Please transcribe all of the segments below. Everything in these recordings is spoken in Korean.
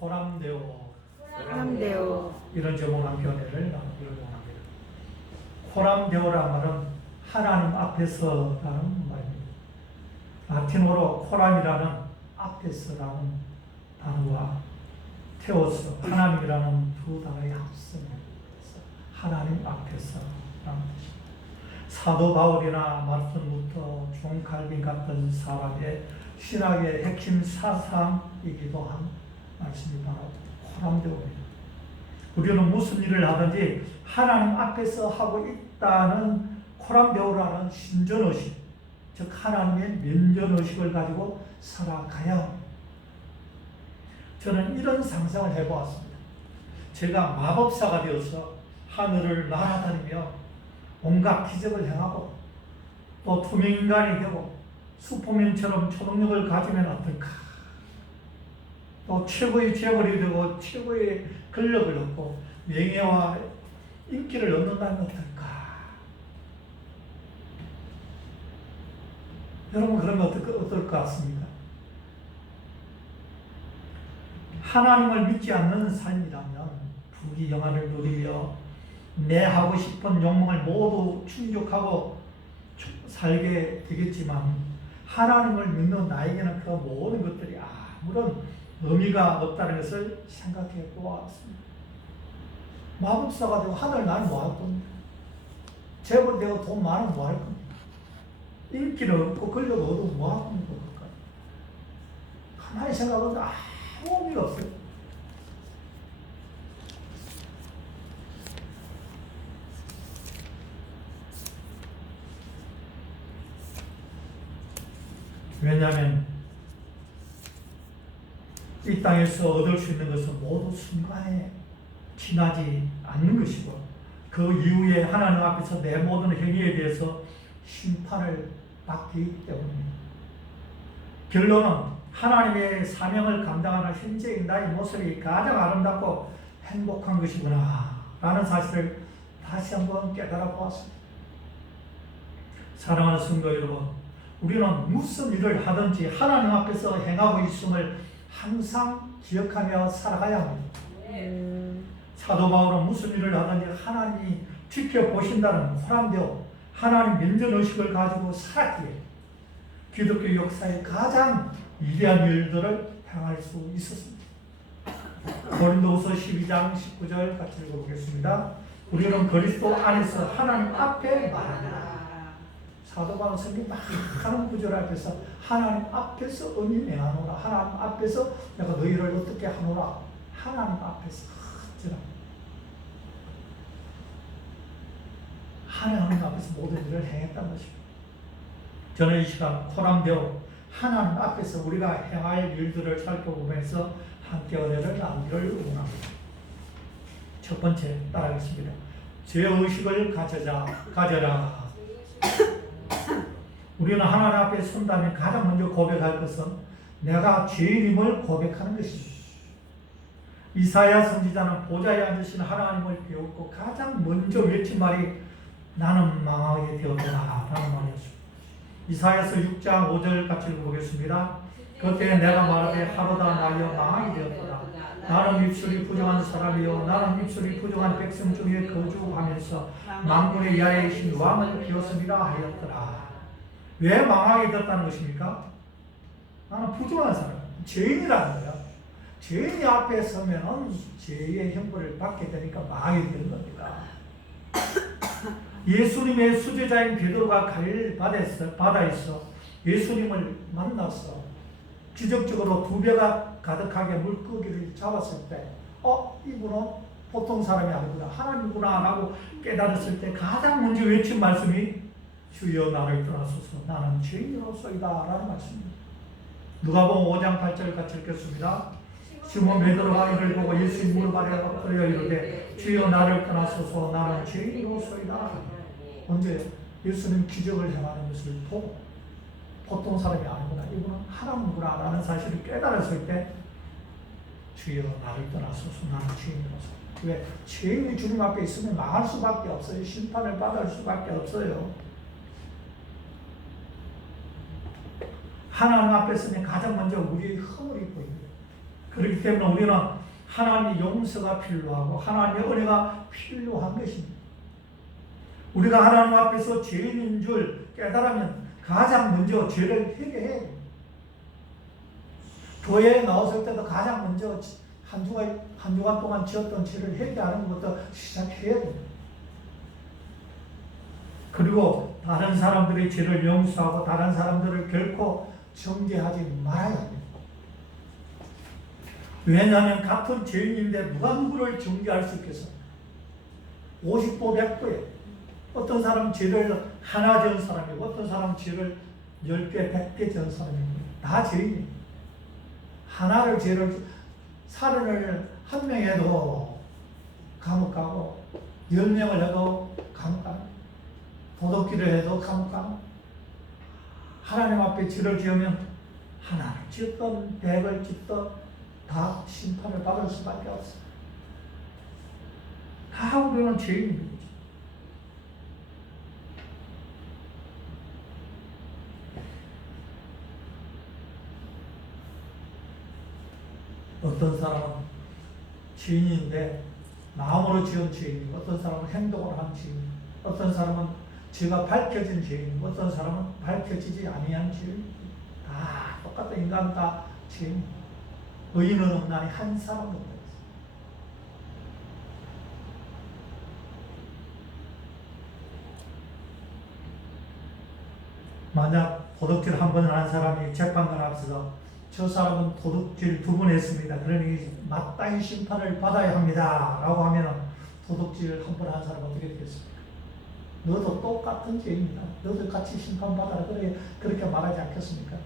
코람데오 사람되어 이런 제목 한 편을 나누기를 원합니다. 코람데오란 말은 하나님 앞에서라는 말입니다. 라틴어로 코람이라는 앞에서라는 단어와 테오스 하나님이라는 두 단어의 합성입니다. 하나님 앞에서라는 뜻입니다. 사도 바울이나 마르틴 루터, 존 칼빈 같은 사람의 신학의 핵심 사상이기도 한 말씀이 바로 코람데오입니다. 우리는 무슨 일을 하든지 하나님 앞에서 하고 있다는 코람데오라는 신전의식, 즉 하나님의 면전의식을 가지고 살아가야 합니다. 저는 이런 상상을 해보았습니다. 제가 마법사가 되어서 하늘을 날아다니며 온갖 기적을 행하고 또 투명인간이 되고 슈퍼맨처럼 초능력을 가지면 어떨까? 또 최고의 재벌이 되고 최고의 권력을 얻고 명예와 인기를 얻는다면 어떨까? 여러분 그러면 어떨 것 같습니까? 하나님을 믿지 않는 삶이라면 부귀영화를 누리며 내 하고 싶은 욕망을 모두 충족하고 살게 되겠지만 하나님을 믿는 나에게는 그 모든 것들이 아무런 의미가 없다는 것을 생각해 보았습니다. 마법사가 되고 하늘 나는 뭐 할 겁니까? 재벌 되고 돈 많으면 뭐 할 겁니까? 인기를 얻고 권력 얻으면 뭐 할 겁니까? 가만히 생각하면 아무 의미가 없어요. 왜냐하면 이 땅에서 얻을 수 있는 것은 모두 순간에 지나지 않는 것이고 그 이후에 하나님 앞에서 내 모든 행위에 대해서 심판을 받기 때문입니다. 결론은 하나님의 사명을 감당하는 현재의 나의 모습이 가장 아름답고 행복한 것이구나 라는 사실을 다시 한번 깨달아 보았습니다. 사랑하는 성도 여러분, 우리는 무슨 일을 하든지 하나님 앞에서 행하고 있음을 항상 기억하며 살아가야 합니다. 사도 바울은 무슨 일을 하든지 하나님이 지켜보신다는 코람데오 하나님 면전의식을 가지고 살았기에 기독교 역사의 가장 위대한 일들을 행할 수 있었습니다. 고린도후서 12장 19절 같이 읽어보겠습니다. 우리는 그리스도 안에서 하나님 앞에 말하노라. 사도 바울 성경 많은 구절 앞에서 하나님 앞에서 은히 내하노라. 하나님 앞에서 내가 너희를 어떻게 하노라. 하나님 앞에서 하나님 앞에서 모든 일을 행했다는 것입니다. 저는 이 시간 코람데오 하나님 앞에서 우리가 행할 일들을 살펴보면서 함께 은혜를 나누기를 원합니다. 첫 번째 따라하겠습니다. 죄의식을 가져라. 우리는 하나님 앞에 선다면 가장 먼저 고백할 것은 내가 죄인임을 고백하는 것입니다. 이사야 선지자는 보좌에 앉으신 하나님을 배웠고 가장 먼저 외친 말이 나는 망하게 되었구나 라는 말이었습니다. 이사야서 6장 5절 같이 읽어보겠습니다. 그때 내가 말하되 하루다 나여 망하게 되었구나. 나는 입술이 부정한 사람이요 나는 입술이 부정한 백성 중에 거주하면서 만군의 야외이신 왕을 비웠습니다 하였더라. 왜 망하게 되었다는 것입니까? 나는 부정한 사람, 죄인이라는 거야. 죄인이 앞에 서면 죄의 형벌을 받게 되니까 망하게 되는 겁니다. 예수님의 수제자인 베드로가 갈릴 바다에서 예수님을 만나서 기적적으로 2배가 가득하게 물고기를 잡았을 때 이분은 보통 사람이 아니구나 하나님이구나 라고 깨달았을 때 가장 먼저 외친 말씀이 주여 나를 떠나소서 나는 죄인으로서이다 라는 말씀입니다. 누가복음 5장 8절 같이 읽겠습니다. 시몬 베드로가 이를 보고 예수님 무릎 아래 엎드려 이르되 주여 나를 떠나소서 나는 죄인으로서이다. 언제 예수님 기적을 행하는 것을 보고 보통 사람이 아니구나 이분은 하나님이구나 라는 사실을 깨달았을 때 주여 나를 떠나소서 나는 죄인으로서. 왜? 죄인이 주님 앞에 있으면 망할 수밖에 없어요. 심판을 받을 수밖에 없어요. 하나님 앞에 서면 가장 먼저 우리의 허물이 보입니다. 그렇기 때문에 우리는 하나님의 용서가 필요하고 하나님의 은혜가 필요한 것입니다. 우리가 하나님 앞에서 죄인인 줄 깨달으면 가장 먼저 죄를 회개해야 됩니다. 교회에 나왔을 때도 가장 먼저 한 주간 동안 지었던 죄를 회개하는 것부터 시작해야 됩니다. 그리고 다른 사람들의 죄를 용서하고 다른 사람들을 결코 정죄하지 말아야 합니다. 왜냐하면 같은 죄인인데 누가 누구를 정죄할 수 있겠습니까? 50보 100보에 어떤 사람은 죄를 하나 지은 사람이고 어떤 사람은 죄를 10개 100개 지은 사람입니다. 다 죄인입니다. 하나를 죄를 살인을 한 명 해도 감옥 가고 10명을 해도 감옥 가고 도둑질을 해도 감옥 가고 하나님 앞에 죄를 지으면 하나를 짓든 100을 짓든 다 심판을 받을 수밖에 없어요. 다 우리는 죄인입니다. 어떤 사람은 죄인인데 마음으로 지은 죄인, 어떤 사람은 행동을 한 죄인, 어떤 사람은 죄가 밝혀진 죄인, 어떤 사람은 밝혀지지 아니한 죄인, 다 똑같은 인간 다 죄인. 의인은 없나니 한 사람도 없어요. 만약 도둑질 한 번을 한 사람이 재판관 앞에서 저 사람은 도둑질 2번 했습니다. 그러니 마땅히 심판을 받아야 합니다. 라고 하면 도둑질 한 번 한 사람은 어떻게 되겠습니까? 너도 똑같은 죄입니다. 너도 같이 심판받아라. 그렇게 말하지 않겠습니까?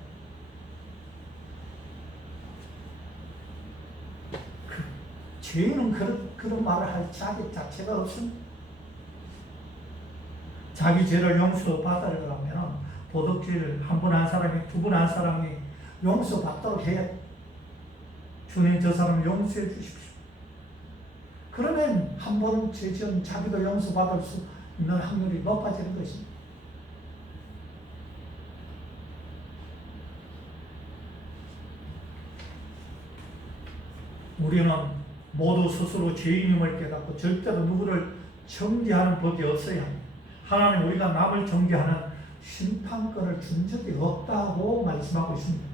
죄인은 그런 말을 할 자격 자체가 없습니다. 자기 죄를 용서받으려면 도둑질 한 번 한 사람이 2번 한 사람이 용서받도록 해야 돼. 주님 저 사람 용서해 주십시오. 그러면 한 번 죄 지은 자기도 용서받을 수 있는 확률이 높아지는 것입니다. 우리는 모두 스스로 죄인임을 깨닫고 절대로 누구를 정죄하는 법이 없어야 합니다. 하나님 우리가 남을 정죄하는 심판권을 준 적이 없다고 말씀하고 있습니다.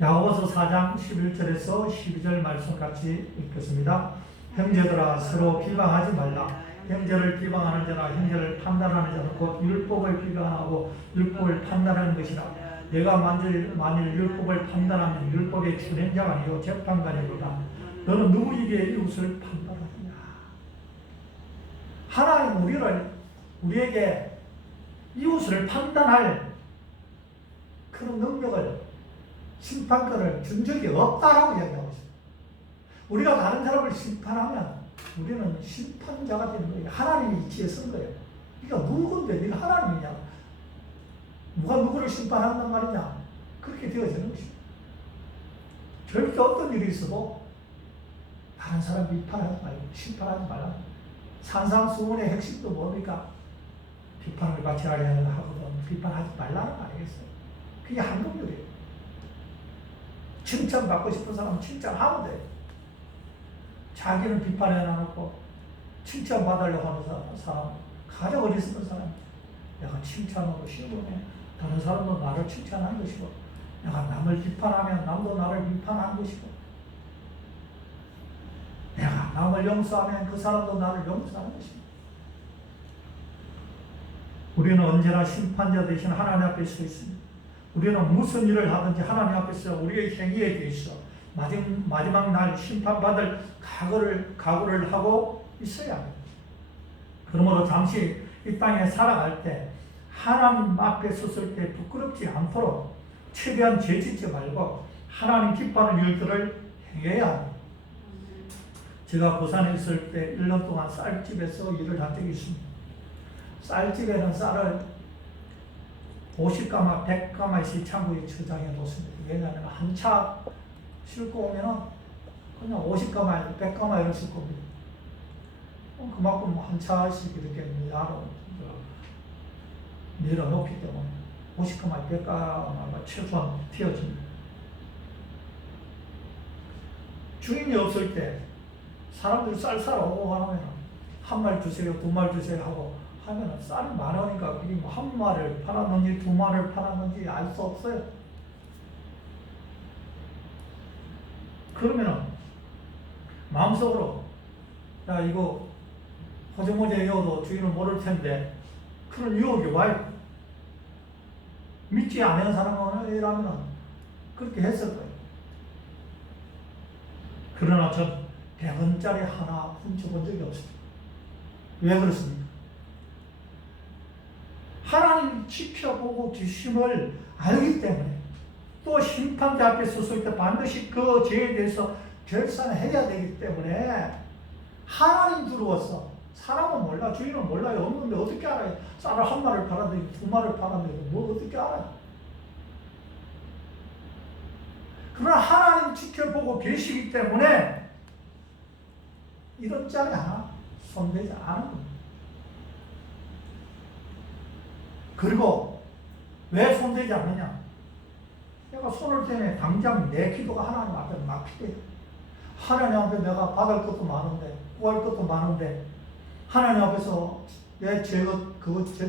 야고보서 4장 11절에서 12절 말씀 같이 읽겠습니다. 형제들아 서로 비방하지 말라. 형제를 비방하는 자나 형제를 판단하는 자는 곧 율법을 비방하고 율법을 판단하는 것이라. 내가 만일 율법을 판단하면 율법의 준행자가 아니요 재판관이로다. 너는 누구에게 이웃을 판단하느냐. 하나님 우리에게 이웃을 판단할 그런 능력을 심판권을 준 적이 없다라고 이야기하고 있습니다. 우리가 다른 사람을 심판하면 우리는 심판자가 되는 거예요. 하나님이 이치에 선 거예요. 그러니까 누군데 네가 하나님이냐? 누가 누구를 심판한단 말이냐? 그렇게 되어지는 것입니다. 절대 어떤 일이 있어도 다른 사람 비판하지 말고 심판하지 말라. 산상수훈의 핵심도 뭡니까? 비판을 받지 않으려 하거든 비판하지 말라는 거 아니겠어요? 그게 한국률이에요. 칭찬받고 싶은 사람은 칭찬하면 돼요. 자기는 비판해 놔놓고 칭찬받으려고 하는 사람 가장 어리석은 사람. 내가 칭찬하고 신고해. 다른 사람도 나를 칭찬하는 것이고 내가 남을 비판하면 남도 나를 비판하는 것이고 내가 남을 용서하면 그 사람도 나를 용서하는 것입니다. 우리는 언제나 심판자 대신 하나님 앞에 서 있습니다. 우리는 무슨 일을 하든지 하나님 앞에서 우리의 행위에 대해서 마지막 날 심판받을 각오를 하고 있어야 합니다. 그러므로 잠시 이 땅에 살아갈 때 하나님 앞에 섰을 때 부끄럽지 않도록 최대한 죄짓지 말고 하나님 기뻐하는 일들을 행해야 합니다. 제가 부산에 있을 때 1년 동안 쌀집에서 일을 한 적이 있습니다. 쌀집에는 쌀을 50가마, 100가마씩 창고에 저장해 놓습니다. 왜냐하면 한 차 싣고 오면 그냥 50가마, 100가마 이렇게 싣고 옵니다. 그만큼 한 차씩 이렇게 밀어놓기 때문에 50가마, 100가마가 최소한 튀어집니다. 주인이 없을 때 사람들이 쌀 사러 오고 하면 한 마리 주세요, 두 마리 주세요 하고 하면 쌀이 많으니까 그게 뭐 한 마리를 팔았는지 두 마리를 팔았는지 알 수 없어요. 그러면은 마음속으로 야 이거 허저모제 이어도 주인은 모를 텐데 그런 유혹이 와요. 믿지 않는 사람이라면 그렇게 했을 거예요. 그러나 전 100원짜리 하나 훔쳐본 적이 없습니다. 왜 그렇습니까? 하나님 지켜보고 계심을 알기 때문에 또 심판대 앞에 섰을 때 반드시 그 죄에 대해서 결산해야 되기 때문에 하나님 두려워서 사람은 몰라, 주인은 몰라요. 없는데 어떻게 알아요? 쌀을 한 마리를 팔았는데 두 마리를 팔았는데 뭐 어떻게 알아요? 그러나 하나님 지켜보고 계시기 때문에 이런 짝이 하나 손대지 않은 겁니다. 그리고 왜 손대지 않느냐? 내가 손을 대면 당장 내 기도가 하나님 앞에 막히대요. 하나님 앞에 내가 받을 것도 많은데, 구할 것도 많은데, 하나님 앞에서 내 죄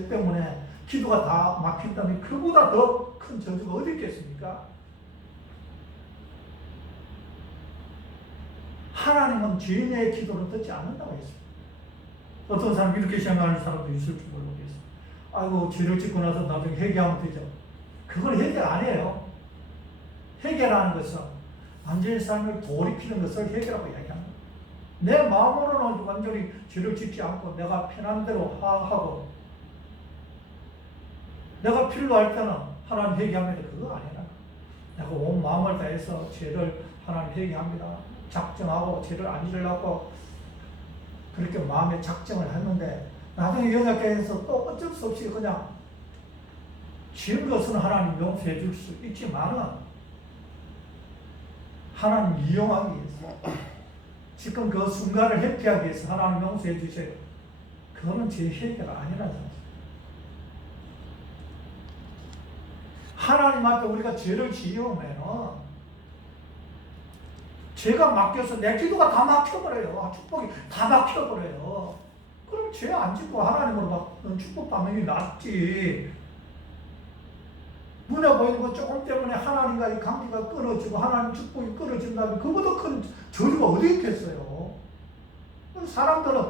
때문에 기도가 다 막힌다면 그보다 더 큰 저주가 어디 있겠습니까? 하나님은 죄인의 기도를 듣지 않는다고 했습니다. 어떤 사람 이렇게 생각하는 사람도 있을지 모르겠어요. 아이고 죄를 짓고 나서 나중에 회개하면 되죠. 그건 회개 아니에요. 회개라는 것은 완전히 삶을 돌이키는 것을 회개라고 이야기합니다. 내 마음으로는 완전히 죄를 짓지 않고 내가 편한 대로 하고 내가 필요할 때는 하나님 회개합니다. 그거 아니라 내가 온 마음을 다해서 죄를 하나님 회개합니다. 작정하고 죄를 안 지으려고 그렇게 마음에 작정을 했는데 나중에 연약해서 또 어쩔 수 없이 그냥 지은 것은 하나님 용서해 줄 수 있지만은 하나님 이용하기 위해서 지금 그 순간을 회피하기 위해서 하나님 용서해 주세요. 그거는 제 회개가 아니라는 사실. 하나님 앞에 우리가 죄를 지으면은 죄가 막혀서 내 기도가 다 막혀버려요. 축복이 다 막혀버려요. 그럼 죄 안 짓고 하나님으로 축복받는 게 낫지. 눈에 보이는 것 조금 때문에 하나님과의 관계가 끊어지고 하나님 축복이 끊어진다면 그보다 큰 저주가 어디 있겠어요. 사람들은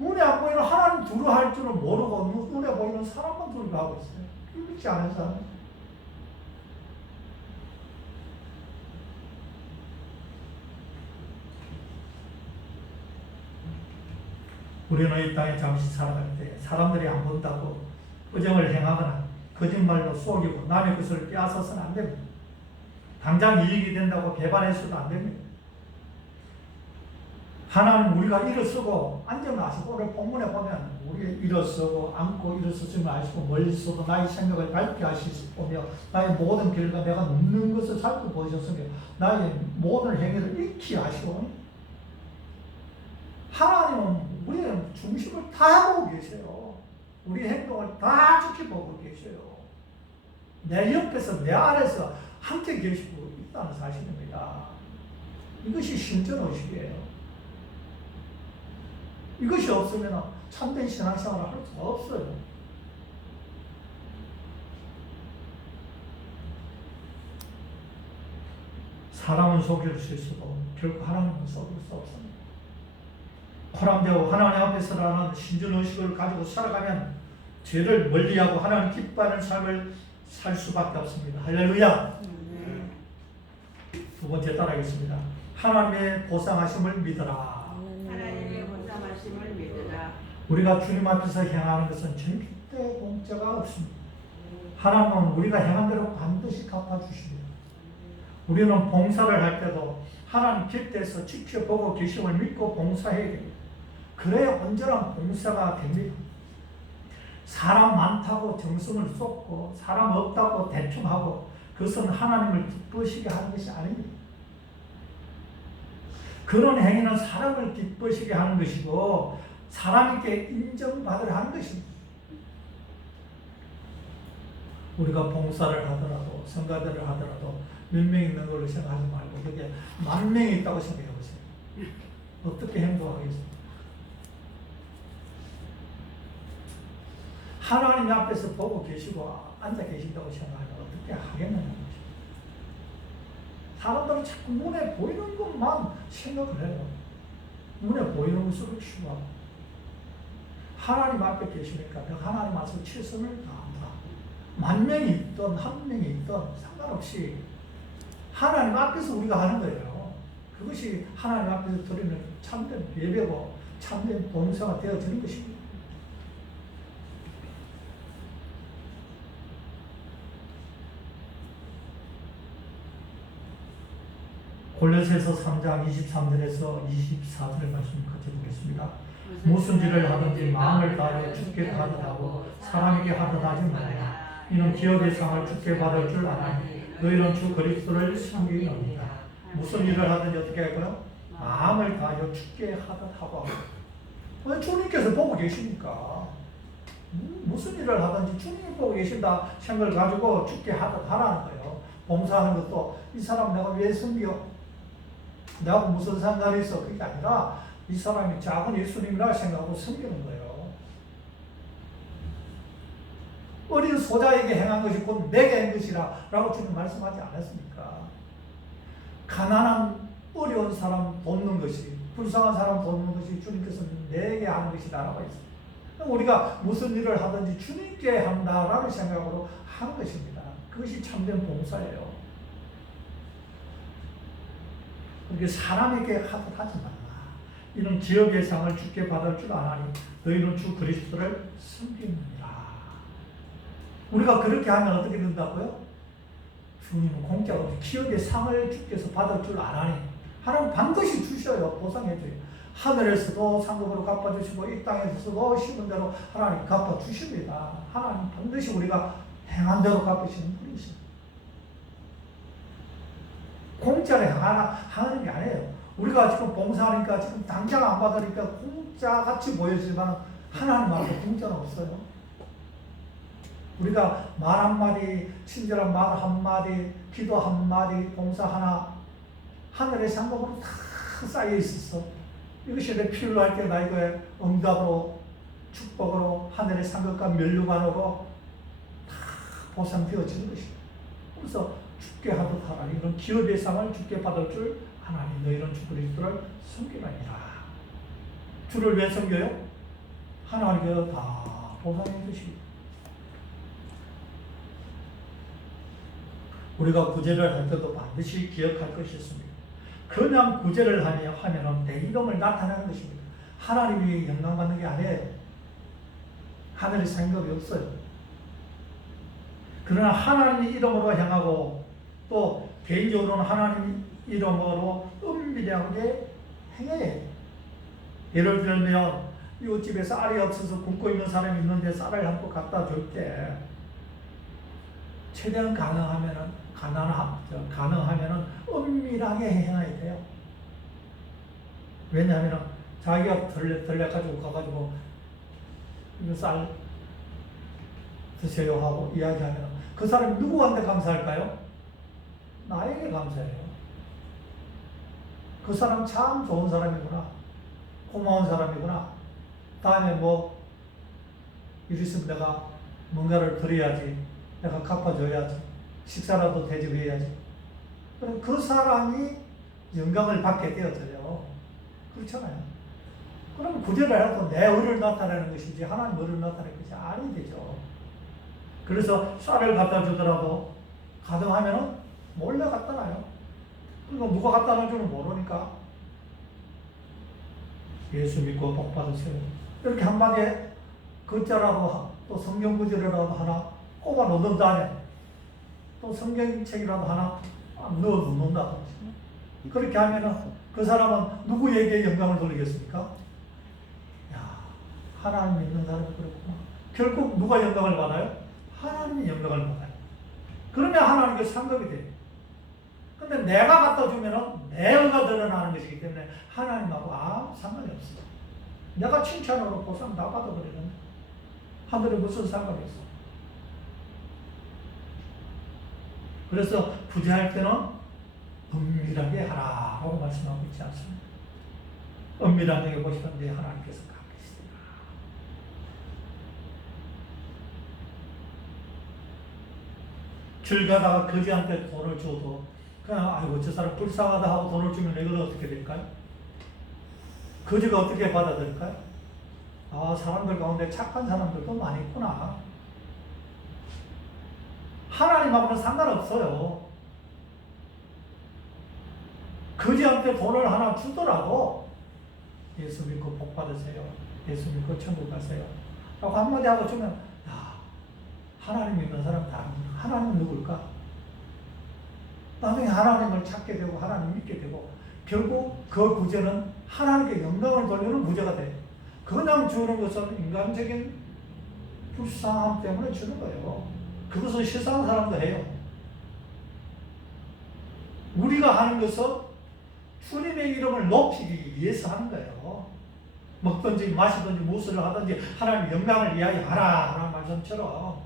눈에 안 보이는 하나님 두려워할 줄은 모르고 눈에 보이는 사람만 두려워하고 있어요. 그렇지 않은 사람. 우리는 이 땅에 잠시 살아갈 때 사람들이 안 본다고 부정을 행하거나 거짓말로 속이고 남의 것을 빼앗아서는 안 됩니다. 당장 이익이 된다고 배반해서도 안 됩니다. 하나님 우리가 일어서고 앉으면 아시고 오늘 본문에 보면 우리 일어서고 앉고 일어섰으면 아시고 멀리서도 나의 생각을 밝게 하시며 나의 모든 길과 내가 눕는 것을 살펴보셨으며 나의 모든 행위를 익히 하시고 하나님은 우리의 중심을 다 보고 계세요. 우리 행동을 다 지켜보고 계세요. 내 옆에서 내 아래서 함께 계시고 있다는 사실입니다. 이것이 신전의식이에요. 이것이 없으면 참된 신앙생활을 할 수가 없어요. 사람은 속일 수 있어도 결코 하나님은 속일 수 없습니다. 호람되고 하나님 앞에서라는 신전의식을 가지고 살아가면 죄를 멀리하고 하나님 기뻐하는 삶을 살 수밖에 없습니다. 할렐루야. 두 번째 따라하겠습니다. 하나님의 보상하심을 믿어라. 하나님의 보상하심을 믿으라. 우리가 주님 앞에서 행하는 것은 절대 공짜가 없습니다. 하나님은 우리가 행한 대로 반드시 갚아주십니다. 우리는 봉사를 할 때도 하나님 곁에서 지켜보고 계심을 믿고 봉사해야 됩니다. 그래야 온전한 봉사가 됩니다. 사람 많다고 정성을 쏟고 사람 없다고 대충하고 그것은 하나님을 기쁘시게 하는 것이 아닙니다. 그런 행위는 사람을 기쁘시게 하는 것이고 사람에게 인정받으려 하는 것입니다. 우리가 봉사를 하더라도 성가대를 하더라도 몇 명 있는 걸로 생각하지 말고 그게 만 명이 있다고 생각해 보세요. 어떻게 행동하겠습니까? 하나님 앞에서 보고 계시고 앉아 계신다고 생각하면 어떻게 하겠느냐 거죠. 사람들은 자꾸 눈에 보이는 것만 생각을 해요. 눈에 보이는 것으로 추구하고 하나님 앞에 계시니까 내가 하나님 앞에서 최선을 다한다. 만 명이 있든 한 명이 있든 상관없이 하나님 앞에서 우리가 하는 거예요. 그것이 하나님 앞에서 드리는 참된 예배고 참된 봉사가 되어지는 것입니다. 골로새서 3장 23절에서 24절 말씀 같이 보겠습니다. 무슨 일을 하든지 마음을 다하여 주께 하듯하고 사람에게 하듯 하지 말라. 이는 기업의 상을 주께 받을 줄 아나니 너희는 주 그리스도를 섬기느니라. 무슨 일을 하든지 어떻게 할까요? 마음을 다하여 주께 하듯 하고. 왜 주님께서 보고 계시니까 무슨 일을 하든지 주님이 보고 계신다 생각을 가지고 주께 하듯 하라는 거예요. 봉사하는 것도 이 사람 내가 왜 섬겨? 내가 무슨 상관이 있어? 그게 아니라 이 사람이 작은 예수님이라 생각하고 섬기는 거예요. 어린 소자에게 행한 것이 곧 내게 한 것이라 라고 주님 말씀하지 않았습니까? 가난한 어려운 사람 돕는 것이, 불쌍한 사람 돕는 것이 주님께서 내게 하는 것이다 라고 했습니다. 우리가 무슨 일을 하든지 주님께 한다라는 생각으로 하는 것입니다. 그것이 참된 봉사예요. 그렇게 사람에게 하듯 하지 말라. 이는 기업의 상을 주께 받을 줄 아나니 너희는 주 그리스도를 섬기느니라. 우리가 그렇게 하면 어떻게 된다고요? 주님은 공짜로 기업의 상을 주께서 받을 줄 아나니 하나님 반드시 주셔요. 보상해줘요. 하늘에서도 상급으로 갚아주시고 이 땅에서도 심은 대로 하나님 갚아주십니다. 하나님 반드시 우리가 행한 대로 갚으시는 분이십니다. 공짜로 하는 게 아니에요. 우리가 지금 봉사하니까 지금 당장 안 받으니까 공짜같이 보여지지만 하나님 앞에 공짜는 없어요. 우리가 말 한마디, 친절한 말 한마디, 기도 한마디, 봉사 하나 하늘의 상급으로 다 쌓여 있었어. 이것이 내 필요로 할 때 나에게 응답으로 축복으로 하늘의 상급과 면류관으로 다 보상되어지는 것이에요. 그래서 주께 하듯 하라. 이런 기업의 상을 주께 받을 줄 하나님 너희는 주 그리스도를 섬기느니라. 주를 왜 섬겨요? 하나님께서 다 보상해 주십니다. 우리가 구제를 할 때도 반드시 기억할 것이 있습니다. 그냥 구제를 하면 내 이름을 나타내는 것입니다. 하나님이 영광받는 게 아니에요. 하늘의 상급이 없어요. 그러나 하나님의 이름으로 향하고 또 개인적으로는 하나님 이름으로 은밀하게 행해. 예를 들면 이웃집에 쌀이 없어서 굶고 있는 사람이 있는데 쌀을 한 번 갖다 줄 때 최대한 가능하면은 은밀하게 행해야 돼요. 왜냐하면 자기가 들려가지고 가가지고 이거 쌀 드세요 하고 이야기하면 그 사람이 누구한테 감사할까요? 나에게 감사해요. 그 사람 참 좋은 사람이구나. 고마운 사람이구나. 다음에 일 있으면 내가 뭔가를 드려야지. 내가 갚아줘야지. 식사라도 대접해야지. 그럼 그 사람이 영광을 받게 되어져요. 그렇잖아요. 그럼 구제를 해도 내 의를 나타내는 것이지 하나님 의를 나타내는 것이 아니되죠. 그래서 쌀을 갖다 주더라도 가능하면 몰래 갖다 놔요. 그러니까 누가 갖다 놔주는 모르니까 예수 믿고 복 받으세요. 이렇게 한마디에 글자라도 또 성경 구절이라도 하나 꼽아 놓는다면 또 성경책이라도 하나 넣어 놓는다. 그렇게 하면은 그 사람은 누구에게 영광을 돌리겠습니까? 야, 하나님 믿는 사람이 그렇구나. 결국 누가 영광을 받아요? 하나님이 영광을 받아요. 그러면 하나님께 상급이 돼요. 근데 내가 갖다 주면은 내가 드러나는 것이기 때문에 하나님하고 아무 상관이 없어요. 내가 칭찬으로 보상 다 받아버리는 하늘에 무슨 상관이 있어? 그래서 부재할 때는 은밀하게 하라고 말씀하고 있지 않습니까? 은밀한 데에 보시는데 하나님께서 가 계시다. 길 가다가 거지한테 돈을 줘도 그냥 아이고 저 사람 불쌍하다 하고 돈을 주면 이걸 어떻게 될까요? 거지가 어떻게 받아들일까요? 아, 사람들 가운데 착한 사람들도 많이 있구나. 하나님하고는 상관없어요. 거지한테 돈을 하나 주더라도 예수 믿고 복 받으세요. 예수 믿고 천국 가세요. 라고 한마디 하고 주면, 야, 하나님 믿는 사람 다 하나님은 누굴까? 나중에 하나님을 찾게 되고 하나님 믿게 되고 결국 그 구제는 하나님께 영광을 돌리는 구제가 돼. 그냥 주는 것은 인간적인 불쌍함 때문에 주는 거예요. 그것은 세상 사람도 해요. 우리가 하는 것은 주님의 이름을 높이기 위해서 하는 거예요. 먹든지 마시든지 무엇을 하든지 하나님의 영광을 위하여 하라 라는 말씀처럼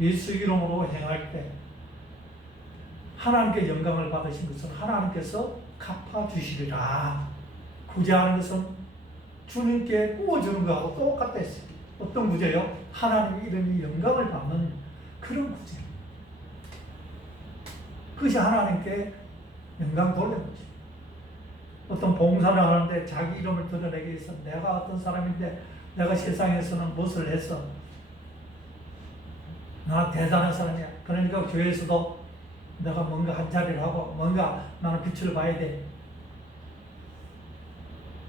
예수 이름으로 행할 때 하나님께 영광을 받으신 것은 하나님께서 갚아주시리라. 구제하는 것은 주님께 구워주는 것하고 똑같다 했어요. 어떤 구제요? 하나님의 이름이 영광을 받는 그런 구제. 그것이 하나님께 영광 돌리는 거죠. 어떤 봉사를 하는데 자기 이름을 드러내기 위해서 내가 어떤 사람인데 내가 세상에서는 무엇을 했어? 나 대단한 사람이야. 그러니까 교회에서도 내가 뭔가 한 자리를 하고 뭔가 나는 빛을 봐야 돼.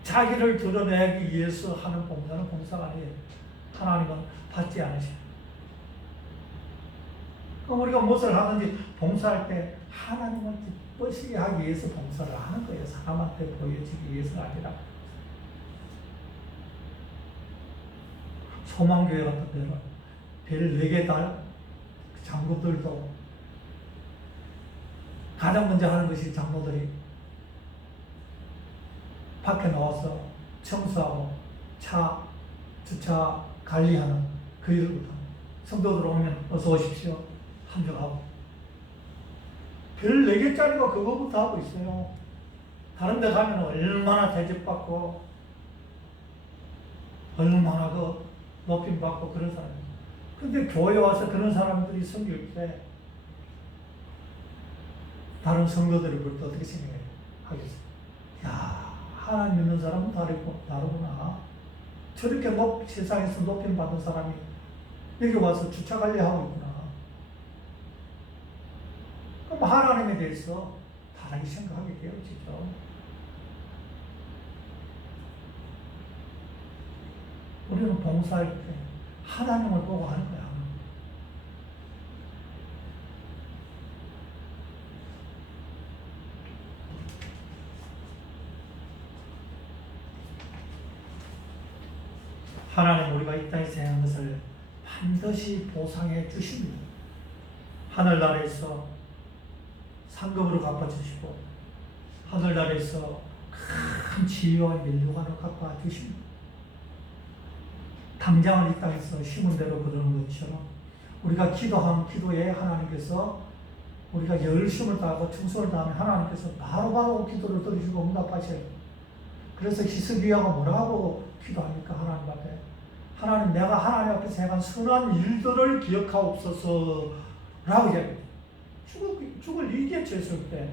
자기를 드러내기 위해서 하는 봉사는 봉사가 아니에요. 하나님은 받지 않으셔요. 그럼 우리가 무엇을 하든지 봉사할 때 하나님을 기쁘시게 하기 위해서 봉사를 하는 거예요. 사람한테 보여지기 위해서가 아니라. 소망교회 같은 데는 별 4개 달 장로들도 가장 먼저 하는 것이 장로들이 밖에 나와서 청소하고 차 주차 관리하는 그 일부터 성도들 오면 어서 오십시오 함정하고 별 4개짜리가 그거부터 하고 있어요. 다른 데 가면 얼마나 대접받고 얼마나 그 높임받고 그런 사람이에요. 근데 교회 와서 그런 사람들이 섬길 때 다른 성도들을 볼 때 어떻게 생각하겠어요? 야, 하나님 믿는 사람은 다르구나. 저렇게 세상에서 높임 받은 사람이 여기 와서 주차 관리하고 있구나. 그럼 하나님에 대해서 다르게 생각하게 되어지죠. 우리는 봉사할 때 하나님을 보고 하는 거야. 하나님 우리가 이 땅에서 행한 것을 반드시 보상해 주십니다. 하늘나라에서 상급으로 갚아주시고 하늘나라에서 큰 지혜와 멸류관을 갚아주십니다. 당장은 이 땅에서 심은 대로 거두는 것처럼 우리가 기도한 기도에 하나님께서 우리가 열심을 다하고 충성을 다하면 하나님께서 바로바로 기도를 들으시고 응답하셔요. 그래서 히스기야가 뭐라고 기도합니까? 하나님 앞에. 하나님, 내가 하나님 앞에서 행한 선한 일들을 기억하옵소서 라고 이야기해요. 죽을 일기에 처했을 때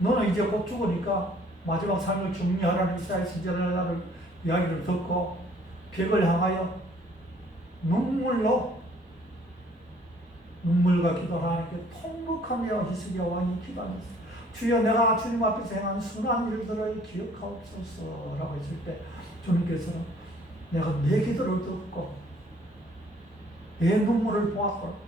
너는 이제 곧 죽으니까 마지막 삶을 정리하라는 이스라엘 선지자를 이야기를 듣고 벽을 향하여 눈물과 기도를 하나님께 통곡하며 히스기야 왕이 기도합니다. 주여 내가 주님 앞에서 행한 선한 일들을 기억하옵소서 라고 했을 때 주님께서는 내가 내 기도를 듣고 내 눈물을 보았고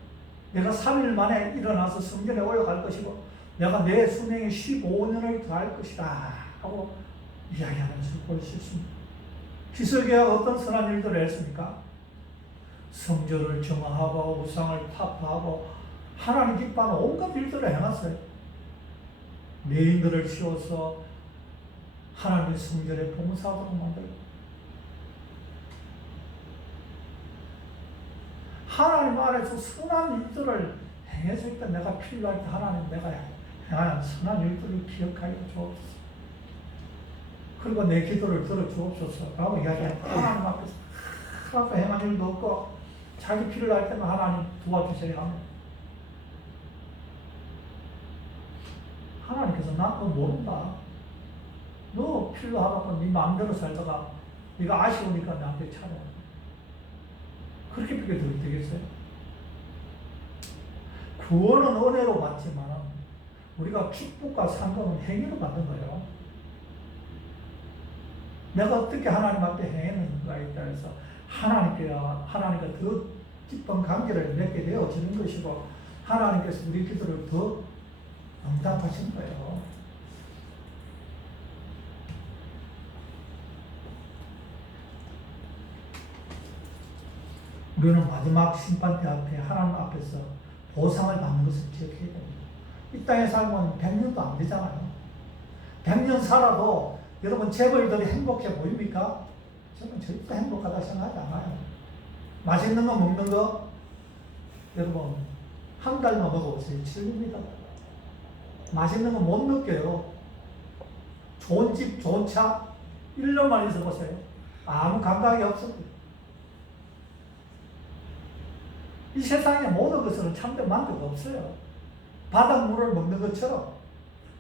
내가 3일 만에 일어나서 성전에 올라갈 것이고 내가 내 수명에 15년을 더할 것이다 하고 이야기하면서 볼 수 있습니다. 히스기야가 어떤 선한 일들을 했습니까? 성전을 정화하고 우상을 타파하고 하나님 기뻐하는 온갖 일들을 해놨어요. 메인들을 씌워서 하나님의 성전에 봉사하도록 만들고 하나님 안에서 선한 일들을 행했을 때 내가 필요할 때 하나님 내가 행하는 선한 일들을 기억하여 주옵소서. 그리고 내 기도를 들어주옵소서 라고 이야기해. 하나님 앞에서 하나도 행한 일도 없고 자기 필요할 때만 하나님 도와주세요 하면 하나님께서 나 너 모른다. 너 필요하다고 네 마음대로 살다가 네가 아쉬우니까 나한테 차려. 그렇게 그게 더 되겠어요? 구원은 은혜로 받지만 우리가 축복과 상급은 행위로 받는 거예요. 내가 어떻게 하나님 앞에 행했는가에 따라서 하나님과 더 깊은 관계를 맺게 되어지는 것이고 하나님께서 우리 기도를 더 응답하신 거예요. 우리는 마지막 심판대 앞에 하나님 앞에서 보상을 받는 것을 기억해야 됩니다. 이 땅의 삶은 100년도 안 되잖아요. 100년 살아도 여러분 재벌들이 행복해 보입니까? 저는 절대 행복하다 생각하지 않아요. 맛있는 거 먹는 거 여러분 한 달만 먹어보세요. 질립니다. 맛있는 거 못 느껴요. 좋은 집, 좋은 차 1년만 있어 보세요. 아무 감각이 없습니다. 이 세상의 모든 것은 참된 만족 없어요. 바닷물을 먹는 것처럼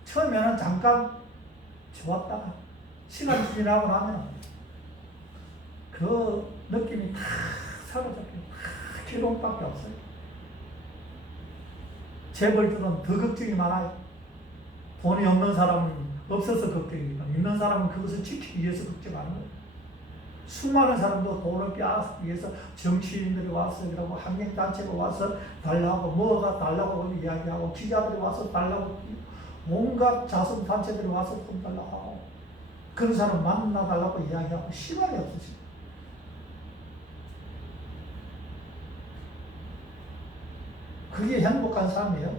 처음에는 잠깐 좋았다가 시간이 지나고 나면 그 느낌이 다 사라져요. 괴로움밖에 없어요. 재벌들은 더 걱정이 많아요. 돈이 없는 사람은 없어서 걱정이니까 있는 사람은 그것을 지키기 위해서 걱정하는 거예요. 수많은 사람도 돈을 빼앗기 위해서 정치인들이 와서 이러고 환경단체가 와서 달라고 뭐가 달라고 이야기하고 기자들이 와서 달라고 온갖 자선단체들이 와서 돈 달라고 하고 그런 사람 만나달라고 이야기하고 시간이 없으시고 그게 행복한 삶이에요.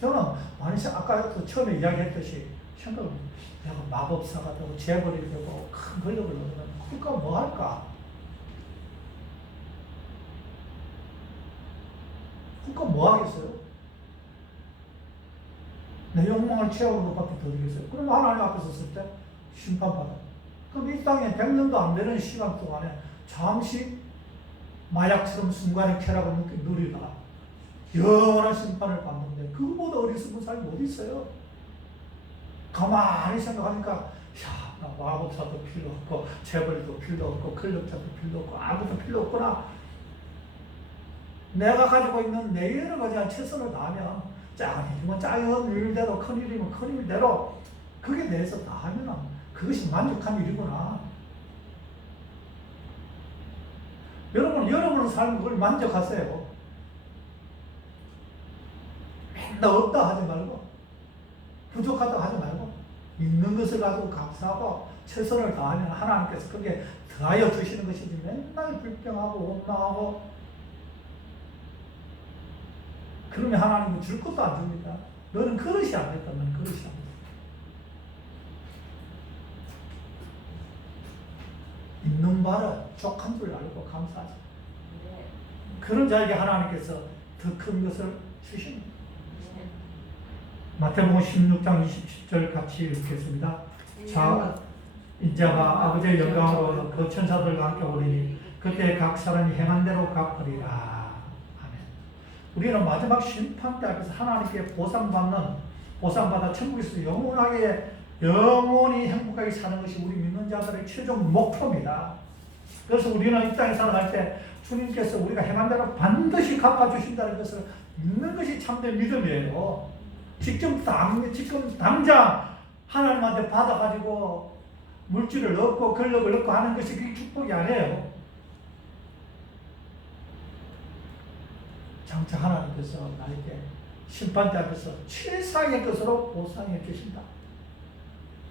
저는 아까 처음에 이야기했듯이 생각합니다. 내가 마법사가 되고 재벌이 되고 큰 권력을 얻으면 그러니까 뭐 할까? 그러니까 뭐 하겠어요? 내 욕망을 채우는 것밖에 더 되겠어요? 그럼 하나님 앞에 섰을 때 심판받아. 그럼 이 땅에 100년도 안 되는 시간 동안에 잠시 마약처럼 순간의 쾌락을 누리다 영원한 심판을 받는데 그거보다 어리석은 삶이 어디 있어요? 가만히 생각하니까 야, 나 마법사도 필요 없고 재벌도 필요 없고 권력자도 필요 없고 아무도 필요 없구나. 내가 가지고 있는 내 여러 가지 최선을 다하면 작은 일이면 작은 일대로 큰 일이면 큰 일대로 그게 내에서 다 하면 그것이 만족한 일이구나. 여러분은 삶을 그걸 만족하세요. 맨날 없다 하지 말고 부족하다 하지 말고 있는 것을 가지고 감사하고 최선을 다하면 하나님께서 그게 더하여 주시는 것이지 맨날 불평하고 원망하고 그러면 하나님은 줄 것도 안 줍니다. 너는 그릇이 안 됐다. 너는 그릇이 안 됐다. 있는 바를 족한 줄 알고 감사하죠. 그런 자에게 하나님께서 더 큰 것을 주십니다. 마태복음 16장 27절 같이 읽겠습니다. 자, 인자가 아버지의 영광으로 그 천사들과 함께 오리니 그때 각 사람이 행한 대로 갚으리라. 아멘. 우리는 마지막 심판 때 앞에서 하나님께 보상받아 천국에서 영원히 행복하게 사는 것이 우리 믿는 자들의 최종 목표입니다. 그래서 우리는 이 땅에 살아갈 때 주님께서 우리가 행한 대로 반드시 갚아주신다는 것을 믿는 것이 참된 믿음이에요. 지금 당장 하나님한테 받아가지고 물질을 얻고 권력을 얻고 하는 것이 그게 축복이 아니에요. 장차 하나님께서 나에게 심판대 앞에서 최상의 것으로 보상해 주신다.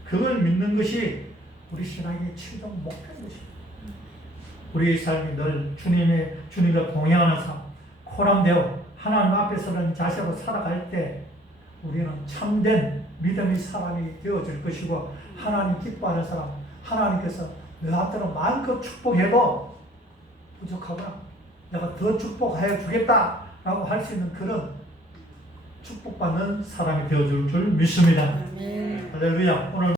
그걸 믿는 것이 우리 신앙의 최종 목표인 것입니다. 우리의 삶이 늘 주님과 동행하는 삶, 코람되어 하나님 앞에서는 자세로 살아갈 때 우리는 참된 믿음의 사람이 되어질 것이고 하나님 기뻐하는 사람, 하나님께서 너한테는 마음껏 축복해도 부족하구나. 내가 더 축복하여 주겠다 라고 할 수 있는 그런 축복받는 사람이 되어줄 줄 믿습니다. 아멘. 할렐루야. 오늘